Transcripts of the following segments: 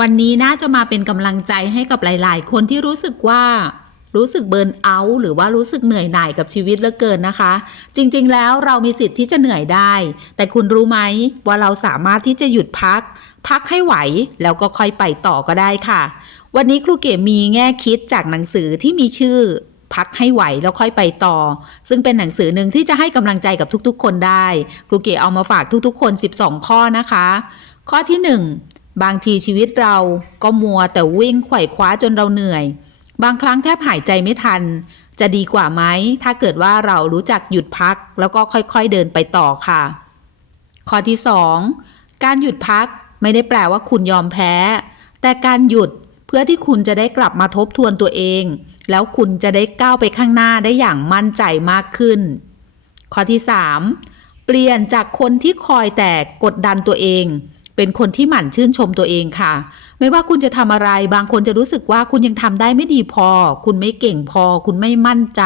วันนี้น่าจะมาเป็นกำลังใจให้กับหลาย ๆ คนที่รู้สึกว่ารู้สึกเบิร์นเอาท์หรือว่ารู้สึกเหนื่อยหน่ายกับชีวิตเหลือเกินนะคะ จริงๆ แล้วเรามีสิทธิ์ที่จะเหนื่อยได้ แต่คุณรู้ไหมว่าเราสามารถที่จะหยุดพัก พักให้ไหวแล้วก็ค่อยไปต่อก็ได้ค่ะ วันนี้ครูเก๋มีแง่คิดจากหนังสือที่มีชื่อ พักให้ไหวแล้วค่อยไปต่อ ซึ่งเป็นหนังสือหนึ่งที่จะให้กำลังใจกับทุกๆ คนได้ ครูเก๋เอามาฝากทุกๆ คน 12 ข้อนะคะ ข้อที่ 1 บางทีชีวิตเราก็มัวแต่วิ่งไขว่คว้าจนเราเหนื่อย บางครั้งแทบหายใจไม่ทัน จะดีกว่าไหมถ้าเกิดว่าเรารู้จักหยุดพัก แล้วก็ค่อยๆเดินไปต่อค่ะ ข้อที่ 2 การหยุดพักไม่ได้แปลว่าคุณยอมแพ้ แต่การหยุดเพื่อที่คุณจะได้กลับมาทบทวนตัวเอง แล้วคุณจะได้ก้าวไปข้างหน้าได้อย่างมั่นใจมากขึ้น ข้อที่ 3 เปลี่ยนจากคนที่คอยแต่กดดันตัวเอง เป็นคนที่หมั่นชื่นชมตัวเองค่ะ ไม่ว่าคุณจะทำอะไร บางคนจะรู้สึกว่าคุณยังทำได้ไม่ดีพอ คุณไม่เก่งพอ คุณไม่มั่นใจ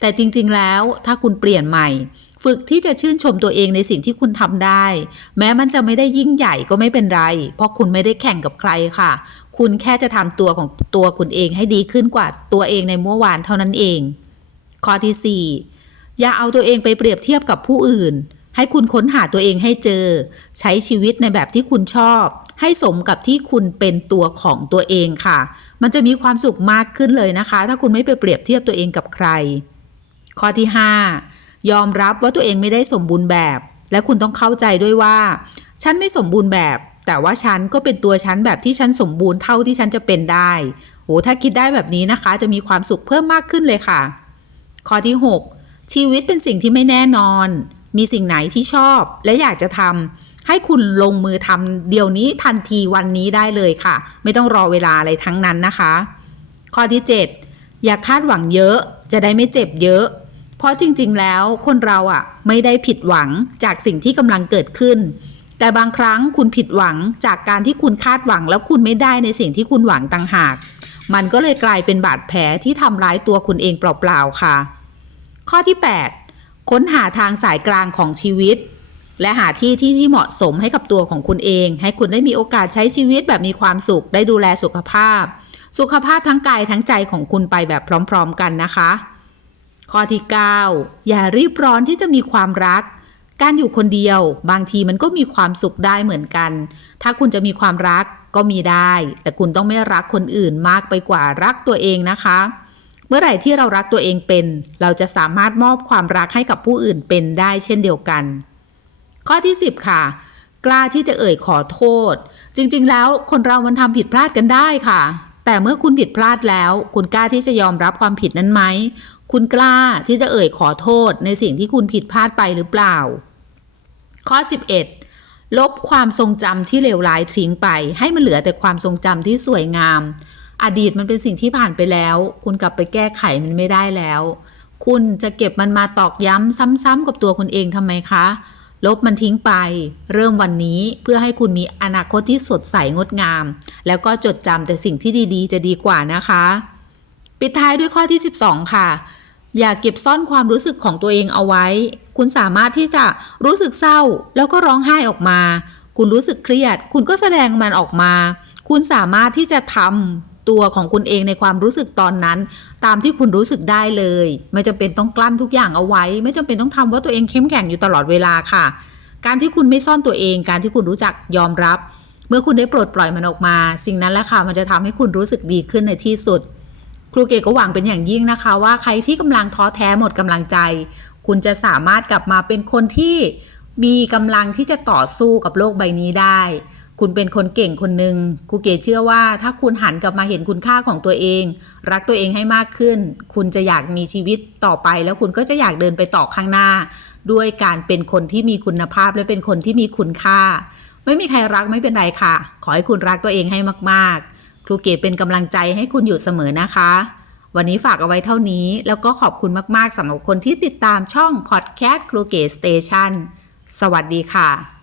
แต่จริง ๆ แล้วถ้าคุณเปลี่ยนใหม่ ฝึกที่จะชื่นชมตัวเองในสิ่งที่คุณทำได้ แม้มันจะไม่ได้ยิ่งใหญ่ก็ไม่เป็นไร เพราะคุณไม่ได้แข่งกับใครค่ะ คุณแค่จะทำตัวของตัวคุณเองให้ดีขึ้นกว่าตัวเองในเมื่อวานเท่านั้นเอง ข้อที่ 4 อย่าเอาตัวเองไปเปรียบเทียบกับผู้อื่น ให้คุณค้นหาตัวเองให้เจอ ใช้ชีวิตในแบบที่คุณชอบ ให้สมกับที่คุณเป็นตัวของตัวเองค่ะ มันจะมีความสุขมากขึ้นเลยนะคะ ถ้าคุณไม่ไปเปรียบเทียบตัวเองกับใคร ข้อที่ 5 ยอมรับว่าตัวเองไม่ได้สมบูรณ์แบบ และคุณต้องเข้าใจด้วยว่า ฉันไม่สมบูรณ์แบบ แต่ว่าฉันก็เป็นตัวฉันแบบที่ฉันสมบูรณ์เท่าที่ฉันจะเป็นได้โหถ้าคิดได้แบบนี้นะคะ จะมีความสุขเพิ่มมากขึ้นเลยค่ะ ข้อที่ 6 ชีวิตเป็นสิ่งที่ไม่แน่นอน มีสิ่งไหนที่ชอบและอยากจะทำให้คุณลงมือทำเดี๋ยวนี้ทันทีวันนี้ได้เลยค่ะ ไม่ต้องรอเวลาอะไรทั้งนั้นนะคะ ข้อที่ 7 อย่าคาดหวังเยอะจะได้ไม่เจ็บเยอะ เพราะจริงๆแล้วคนเราอะไม่ได้ผิดหวังจากสิ่งที่กำลังเกิดขึ้น แต่บางครั้งคุณผิดหวังจากการที่คุณคาดหวังแล้วคุณไม่ได้ในสิ่งที่คุณหวังต่างหาก มันก็เลยกลายเป็นบาดแผลที่ทำร้ายตัวคุณเองเปล่าๆค่ะ ข้อที่ 8 ค้นหาทางสายกลางของชีวิต และหาที่ที่ที่เหมาะสมให้กับตัวของคุณเอง ให้คุณได้มีโอกาสใช้ชีวิตแบบมีความสุข ได้ดูแลสุขภาพ สุขภาพทั้งกายทั้งใจของคุณไปแบบพร้อม ๆ กันนะคะ ข้อที่ 9 อย่ารีบร้อนที่จะมีความรักการอยู่คนเดียวบางทีมันก็มีความสุขได้เหมือนกัน ถ้าคุณจะมีความรักก็มีได้ แต่คุณต้องไม่รักคนอื่นมากไปกว่ารักตัวเองนะคะ มื่อไหร่ที่เรารักตัวเองเป็น เราจะสามารถมอบความรักให้กับผู้อื่นเป็นได้เช่นเดียวกัน ข้อที่ 10 ค่ะ กล้าที่จะเอ่ยขอโทษ จริง ๆ แล้วคนเรามันทำผิดพลาดกันได้ค่ะ แต่เมื่อคุณผิดพลาดแล้ว คุณกล้าที่จะยอมรับความผิดนั้นไหมคุณกล้าที่จะเอ่ยขอโทษในสิ่งที่คุณผิดพลาดไปหรือเปล่า ข้อ 11 ลบความทรงจำที่เลวร้ายทิ้งไป ให้มันเหลือแต่ความทรงจำที่สวยงาม อดีตมันเป็นสิ่งที่ผ่านไปแล้ว คุณกลับไปแก้ไขมันไม่ได้แล้ว คุณจะเก็บมันมาตอกย้ำซ้ำๆกับตัวคุณเองทำไมคะ ลบมันทิ้งไป เริ่มวันนี้เพื่อให้คุณมีอนาคตที่สดใสงดงาม แล้วก็จดจำแต่สิ่งที่ดีๆ จะดีกว่านะคะ ปิดท้ายด้วยข้อที่ 12 ค่ะ อย่าเก็บซ่อนความรู้สึกของตัวเองเอาไว้ คุณสามารถที่จะรู้สึกเศร้า แล้วก็ร้องไห้ออกมา คุณรู้สึกเครียด คุณก็แสดงมันออกมา คุณสามารถที่จะทำ ตัวของคุณเองในความรู้สึกตอนนั้น ตามที่คุณรู้สึกได้เลย ไม่จำเป็นต้องกลั้นทุกอย่างเอาไว้ ไม่จำเป็นต้องทำว่าตัวเองเข้มแข็งอยู่ตลอดเวลาค่ะ การที่คุณไม่ซ่อนตัวเอง การที่คุณรู้จักยอมรับ เมื่อคุณได้ปลดปล่อยมันออกมา สิ่งนั้นแหละค่ะมันจะทำให้คุณรู้สึกดีขึ้นในที่สุด ครูเกก็หวังเป็นอย่างยิ่งนะคะ ว่าใครที่กำลังท้อแท้หมดกำลังใจ คุณจะสามารถกลับมาเป็นคนที่มีกำลังที่จะต่อสู้กับโลกใบนี้ได้ คุณเป็นคนเก่งคนหนึ่งครูเก๋เชื่อว่าถ้าคุณหันกลับมาเห็นคุณค่าของตัวเอง รักตัวเองให้มากขึ้น คุณจะอยากมีชีวิตต่อไป แล้วคุณก็จะอยากเดินไปต่อข้างหน้า ด้วยการเป็นคนที่มีคุณภาพและเป็นคนที่มีคุณค่า ไม่มีใครรักไม่เป็นไรค่ะ ขอให้คุณรักตัวเองให้มากๆ ครูเก๋เป็นกำลังใจให้คุณอยู่เสมอนะคะ วันนี้ฝากเอาไว้เท่านี้ แล้วก็ขอบคุณมากๆสำหรับคนที่ติดตามช่องพอดแคสต์ครูเก๋สเตชันสวัสดีค่ะ